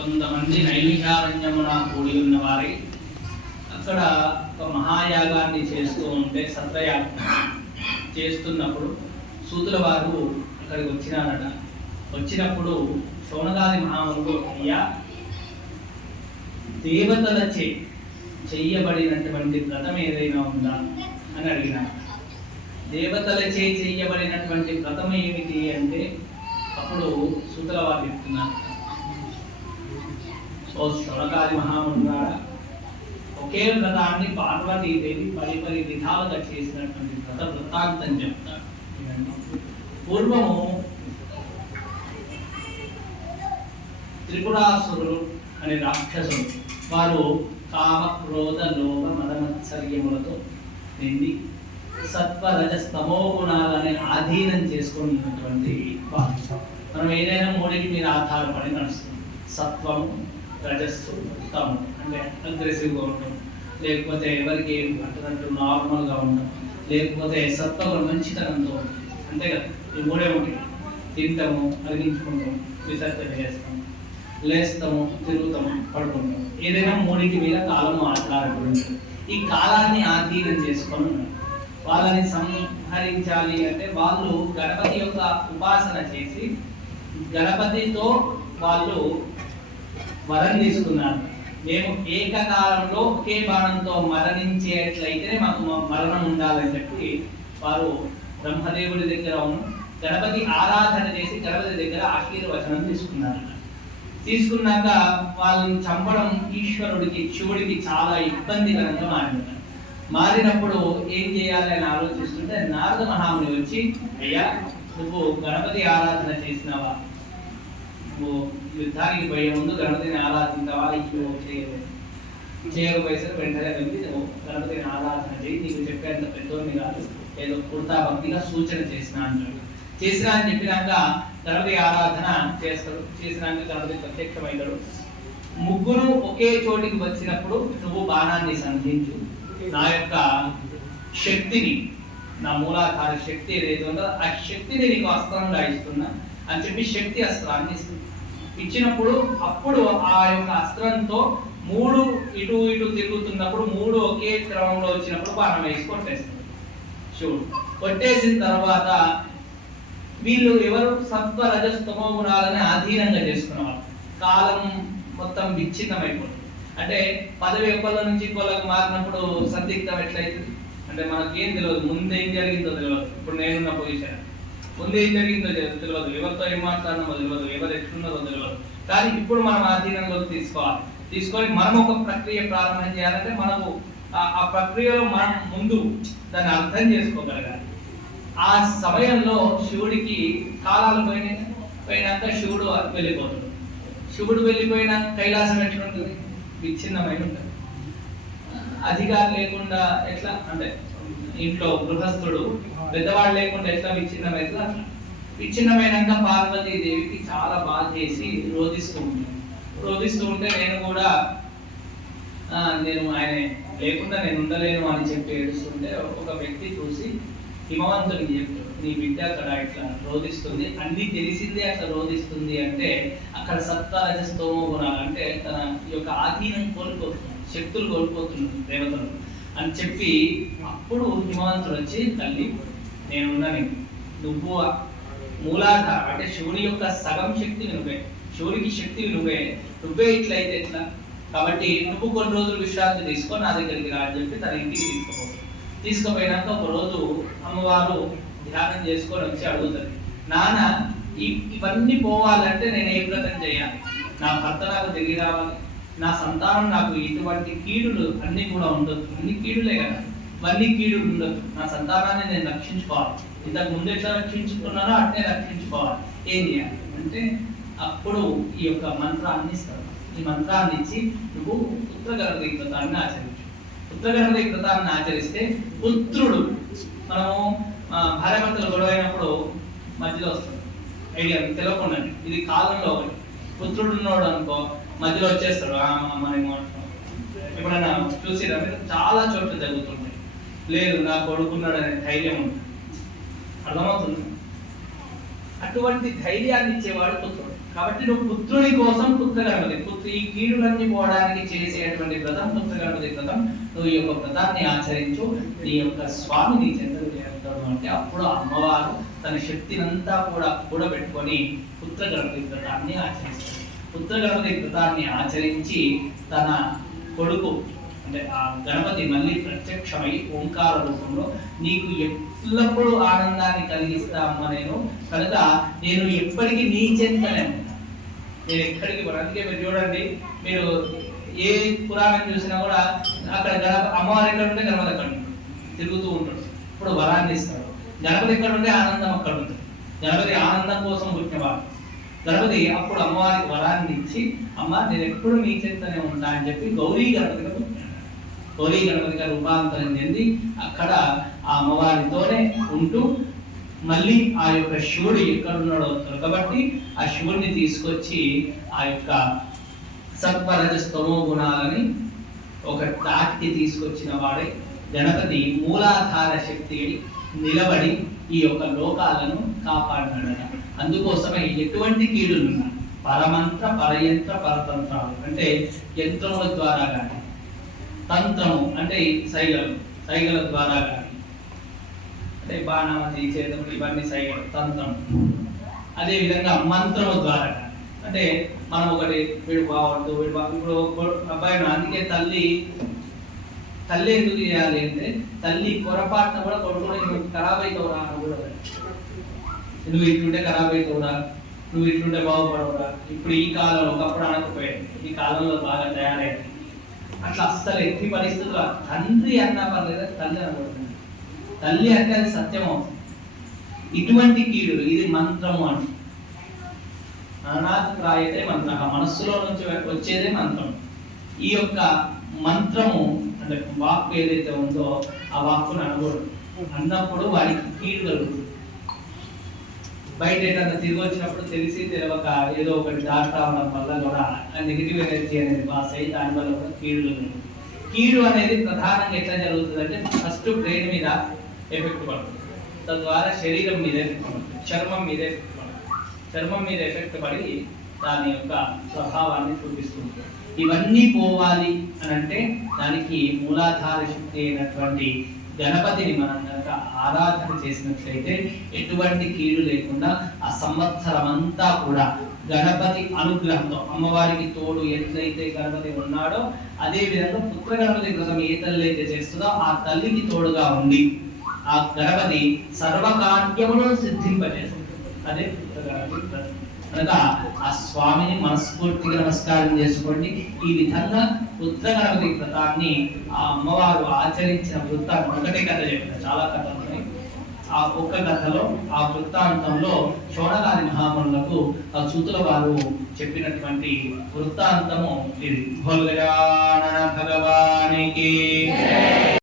కొంతమంది నైమిషారణ్యమున కూడి ఉన్న వారి అక్కడ ఒక మహాయాగాన్ని చేస్తూ ఉంటే సత్రయాగం చేస్తున్నప్పుడు సూతుల వారు అక్కడికి వచ్చినారట. వచ్చినప్పుడు శౌనకాది మహామునులు అయ్యా దేవతలచే చెయ్యబడినటువంటి వ్రతం ఏదైనా ఉందా అని అడిగినారు. దేవతలచే చెయ్యబడినటువంటి వ్రతం ఏమిటి అంటే అప్పుడు సూతుల వారు చెప్తున్నారు, ఓ శౌనకాది మహామునులారా, ఒకే వ్రతాన్ని పార్వతీదేవి పరిపరి విధాలుగా చేసినటువంటి వ్రత వృత్తాంతం చెప్తారు. పూర్వము త్రిపురాసురులు అనే రాక్షసులు వారు కామ క్రోధ లోభ మదమత్సర్యములతో నిండి సత్వ రజస్తమో గుణాలని ఆధీనం చేసుకున్నటువంటి వారు. మనం ఏదైనా మూడికి మీద ఆధారపడి నడుస్తుంది. సత్వము, రజస్సు, తము అంటే అగ్రెసివ్గా ఉండడం, లేకపోతే ఎవరికి ఏం పట్టనట్టు నార్మల్గా ఉండడం, లేకపోతే సత్వగుణం మంచితనంతో ఉండడం. అంతే కదా, ఈ మూడే ఉంటాయి. తింటాము, అరిగించుకుంటాం, విసర్జన చేస్తాం, లేస్తాము, తిరుగుతాము, పడుకుంటాం. ఏదైనా మూడికి మీద కాలము ఆధారపడి ఉంటుంది. ఈ కాలాన్ని ఆధీనం చేసుకొని ఉన్నారు. వాళ్ళని సంహరించాలి అంటే వాళ్ళు గణపతి యొక్క ఉపాసన చేసి గణపతితో వాళ్ళు వరం తీసుకున్నారు. మేము ఏకకాలంలో ఒకే బాణంతో మరణించేట్లయితే మాకు మరణం ఉండాలని చెప్పి వారు బ్రహ్మదేవుడి దగ్గర గణపతి ఆరాధన చేసి గణపతి దగ్గర ఆశీర్వచనం తీసుకున్నారు. తీసుకున్నాక వాళ్ళని చంపడం ఈశ్వరుడికి, శివుడికి చాలా ఇబ్బందికరంగా మారింది. మారినప్పుడు ఏం చేయాలి అని ఆలోచిస్తుంటే నారద మహాముని వచ్చి, అయ్యా నువ్వు గణపతి ఆరాధన చేసినావా, నువ్వు యుద్ధానికి పోయే ముందు గణపతిని ఆరాధించావా, చేయకపోయేసరికి వెంటనే వెళ్ళి నువ్వు గణపతిని ఆరాధన చేయి, నీకు చెప్పేంత పెద్దోని కాదు, ఏదో పూర్తా భక్తిగా సూచన చేసిన అంటాడు. చేసిన అని చెప్పినాక గణపతి ఆరాధన చేస్తాడు. చేసినాక గణపతి ప్రత్యక్షమవుతాడు. ముగ్గురు ఒకే చోటికి వచ్చినప్పుడు నువ్వు బాణాన్ని సంధించు, నా యొక్క శక్తిని, నా మూలాధార శక్తి ఏదైతే ఉందో ఆ శక్తిని నీకు అస్త్రంగా ఇస్తున్నా అని చెప్పి శక్తి అస్త్రాన్ని ఇస్తుంది. ఇచ్చినప్పుడు అప్పుడు ఆ యొక్క అస్త్రంతో మూడు ఇటు ఇటు తిరుగుతున్నప్పుడు మూడు ఒకే క్రమంలో వచ్చినప్పుడు బాణం వేసి కొట్టేస్తుంది శివుడు. కొట్టేసిన తర్వాత వీళ్ళు ఎవరు సత్వ రజస్తమో గుణాలని ఆధీనంగా చేసుకున్నవాళ్ళు. కాలం మొత్తం విచ్ఛిన్నమైపోతుంది. అంటే పదవి ఒకళ్ళ నుంచి ఇంకోళ్ళకి మారినప్పుడు సందిగ్ధం ఎట్లయితుంది అంటే మనకేం తెలియదు, ముందేం జరిగిందో తెలియదు. ఇప్పుడు నేనున్న పొజిషన్ ముందేం జరిగిందో తెలియదు, ఎవరితో ఏం మాట్లాడినామో తెలియదు, ఎవరు ఎట్లున్నదో తెలియదు. కానీ ఇప్పుడు మనం ఆధీనంలోకి తీసుకోవాలి. తీసుకొని మనం ఒక ప్రక్రియ ప్రారంభం చేయాలంటే మనకు ఆ ప్రక్రియలో మనం ముందు దాన్ని అర్థం చేసుకోగలగాలి. ఆ సమయంలో శివుడికి కాలాలు పోయినాక శివుడు వెళ్ళిపోతాడు. శివుడు వెళ్ళిపోయిన కైలాసం ఎట్లుంటుంది, విచ్ఛిన్నమైన ఉంటుంది. అధికారం లేకుండా ఎట్లా అంటే ఇంట్లో గృహస్థుడు పెద్దవాళ్ళు లేకుండా ఎట్లా విచ్ఛిన్నమైతే అట్లా విచ్ఛిన్నమైనాక పార్వతీదేవికి చాలా బాధ చేసి రోధిస్తూ ఉంటే నేను కూడా నేను ఆయన లేకుండా నేను ఉండలేను అని చెప్పి ఏడుస్తుంటే ఒక వ్యక్తి చూసి హిమవంతుడికి చెప్తాడు, నీ బిడ్డ అక్కడ ఇట్లా రోధిస్తుంది, అన్ని తెలిసిందే అట్లా రోధిస్తుంది అంటే అక్కడ సత్వ రజస్తమో గుణాలు అంటే తన యొక్క ఆధీనం కోల్పోతుంది, శక్తులు కోల్పోతున్నాడు దేవతలు అని చెప్పి అప్పుడు హిమవంతుడు వచ్చి, తల్లి నేనున్నాను, నువ్వు మూలాధార అంటే శివుని యొక్క సగం శక్తిని నువ్వే, శివునికి శక్తిని నువ్వే ఇట్లయితే ఎట్లా, కాబట్టి నువ్వు కొన్ని రోజులు విశ్రాంతి తీసుకో, నా దగ్గరికి రా అని చెప్పి తన ఇంటికి తీసుకుపోయినాక ఒక రోజు అమ్మవారు ధ్యానం చేసుకొని వచ్చి అడుగుతుంది, నాన్న ఇవన్నీ పోవాలంటే నేను ఏ వ్రతం చేయాలి, నా భర్త నాకు తిరిగి రావాలి, నా సంతానం నాకు ఇటువంటి కీడులు అన్ని కూడా ఉండొద్దు, అన్ని కీడులే కదా, ఇవన్నీ కీడులు ఉండొద్దు, నా సంతానాన్ని నేను రక్షించుకోవాలి, ఇంతకు ముందు ఎట్లా రక్షించుకున్నానో అట్నే రక్షించుకోవాలి, ఏం చేయాలి అంటే అప్పుడు ఈ యొక్క మంత్రాన్ని ఇస్తారు. ఈ మంత్రాన్ని ఇచ్చి నువ్వు పుత్రగణపతి వ్రతాన్ని ఆచరించు. పుత్రగణపతి వ్రతాన్ని ఆచరిస్తే పుత్రుడు, మనము భార్యాభర్తలు గొడవైనప్పుడు మధ్యలో వస్తుంది ఐడియా తెలియకుండా, ఇది కాలంలో ఒకటి, పుత్రుడు ఉన్నాడు అనుకో మధ్యలో వచ్చేస్తాడు, మనము ఎప్పుడైనా చూసిరా చాలా చోట్ల జరుగుతుంటాయి. లేదు నా కొడుకున్నాడు అనే ధైర్యం ఉంటుంది, అర్థమవుతుంది. అటువంటి ధైర్యాన్ని ఇచ్చేవాడు పుత్రుడు. కాబట్టి నువ్వు పుత్రుని కోసం పుత్ర గణపతి ఈ కీడులన్నీ పోవడానికి చేసేటువంటి వ్రతం పుత్ర గణపతి వ్రతం. నువ్వు ఈ యొక్క వ్రతాన్ని ఆచరించు, నీ యొక్క స్వామి నీ చెంతకు చేరుతాడు అంటే అప్పుడు అమ్మవారు తన శక్తినంతా కూడా కూడబెట్టుకొని పుత్ర గణపతి వ్రతాన్ని ఆచరిస్తాడు. పుత్ర గణపతి వ్రతాన్ని ఆచరించి తన కొడుకు అంటే ఆ గణపతి మళ్ళీ ప్రత్యక్షమై ఓంకార రూపంలో నీకు ఎల్లప్పుడూ ఆనందాన్ని కలిగిస్తాము నేను, కనుక నేను ఎప్పటికీ నీ చెంతనే ఉంటాను, నేను ఎక్కడికి అందుకే మీరు చూడండి, మీరు ఏ పురాణం చూసినా కూడా అక్కడ అమ్మవారు ఎక్కడ ఉంటే గణపతి అక్కడ తిరుగుతూ ఉంటాడు. ఇప్పుడు వరాన్ని ఇస్తాడు. గణపతి ఎక్కడ ఉంటే ఆనందం అక్కడ ఉంటుంది. గణపతి ఆనందం కోసం పుట్టినవాడు. గణపతి అప్పుడు అమ్మవారికి వరాన్ని ఇచ్చి అమ్మ నేను ఎప్పుడు నీ చెంతనే ఉంటా అని చెప్పి గౌరీ గణపతిగా పుట్టినాడు. గౌరీ గణపతిగా రూపాంతరం చెంది అక్కడ ఆ అమ్మవారితోనే ఉంటూ మళ్ళీ ఆ యొక్క శివుడు ఎక్కడున్నాడో కాబట్టి ఆ శివుడిని తీసుకొచ్చి ఆ యొక్క సత్వరజస్తమో గుణాలని ఒక తాటికి తీసుకొచ్చిన వాడే గణపతి మూలాధార శక్తి నిలబడి ఈ యొక్క లోకాలను కాపాడినాడట. అందుకోసమే ఎటువంటి కీడులున్నా పరమంత్ర పరయంత్ర పరతంత్రాలు అంటే యంత్రముల ద్వారా కానీ, తంత్రము అంటే సైగల ద్వారా కానీ, అంటే బాణామతి చేతములు ఇవన్నీ సైగలు తంత్రం. అదే విధంగా మంత్రము ద్వారా కానీ, అంటే మనం ఒకటి వీడు బాగుంటూ ఇప్పుడు అబ్బాయి అందుకే తల్లి ఎందుకు చేయాలి అంటే తల్లి పొరపాటున కూడా కొడుకుని నువ్వు ఖరాబ్ అవుతావురా అని కూడా, నువ్వు ఇట్లుంటే ఖరాబ్ అవుతావురా, నువ్వు ఇట్లుంటే బాగుపడవురా. ఇప్పుడు ఈ కాలంలో ఒకప్పుడు అనకపోయాడు, ఈ కాలంలో బాగా తయారైంది. అట్లా అస్సలు ఎట్టి పరిస్థితుల్లో తండ్రి అన్నా పర్లేదు, తల్లి అనకూడదు. తల్లి అంటే అది సత్యం అవుతుంది. ఇటువంటి కీడులు ఇది మంత్రము అని అనాథ ప్రాయతే మంత్ర, మనస్సులో నుంచి వచ్చేదే మంత్రం. ఈ యొక్క మంత్రము అంటే వాక్కు ఏదైతే ఉందో ఆ వాక్కును అనకూడదు. అన్నప్పుడు వాడికి కీడు కలుగుతుంది. బయట ఏదైనా తిరిగి వచ్చినప్పుడు తెలిసి తెలియక ఏదో ఒకటి దాటి రావడం వల్ల కూడా నెగిటివ్ ఎనర్జీ అనేది పాస్ అయ్యి దానివల్ల కూడా కీడులు కలుగుతుంది. కీడు అనేది ప్రధానంగా ఎట్లా జరుగుతుంది అంటే ఫస్ట్ బ్రెయిన్ మీద ఎఫెక్ట్ పడుతుంది, తద్వారా శరీరం మీద ఎఫెక్ట్ పడుతుంది, చర్మం మీద ఎఫెక్ట్ పడుతుంది. చర్మం మీద ఎఫెక్ట్ పడి దాని యొక్క స్వభావాన్ని చూపిస్తుంది. ఇవన్నీ పోవాలి అని అంటే దానికి మూలాధార శక్తి అయినటువంటి గణపతిని మనం కనుక ఆరాధన చేసినట్లయితే ఎటువంటి కీడు లేకుండా ఆ సంవత్సరం అంతా కూడా గణపతి అనుగ్రహంతో అమ్మవారికి తోడు ఎట్లయితే గణపతి ఉన్నాడో అదే విధంగా పుత్ర గణపతి వ్రతం ఏ తల్లి అయితే చేస్తుందో ఆ తల్లికి తోడుగా ఉండి ఆ గణపతి సర్వకార్యములను సిద్ధింపజేస్తుంది. అదే పుత్ర గణపతి వ్రతం. కనుక ఆ స్వామిని మనస్ఫూర్తిగా నమస్కారం చేసుకోండి. ఈ విధంగా పుత్ర గణపతి వ్రతాన్ని ఆ అమ్మవారు ఆచరించిన వృత్తాన్ని ఒకటే కథ చెప్తారు, చాలా కథలు ఉన్నాయి. ఆ ఒక్క కథలో ఆ వృత్తాంతంలో శోణగారి మహామునులకు ఆ సూతుల వారు చెప్పినటువంటి వృత్తాంతము ఇది. భగవానికి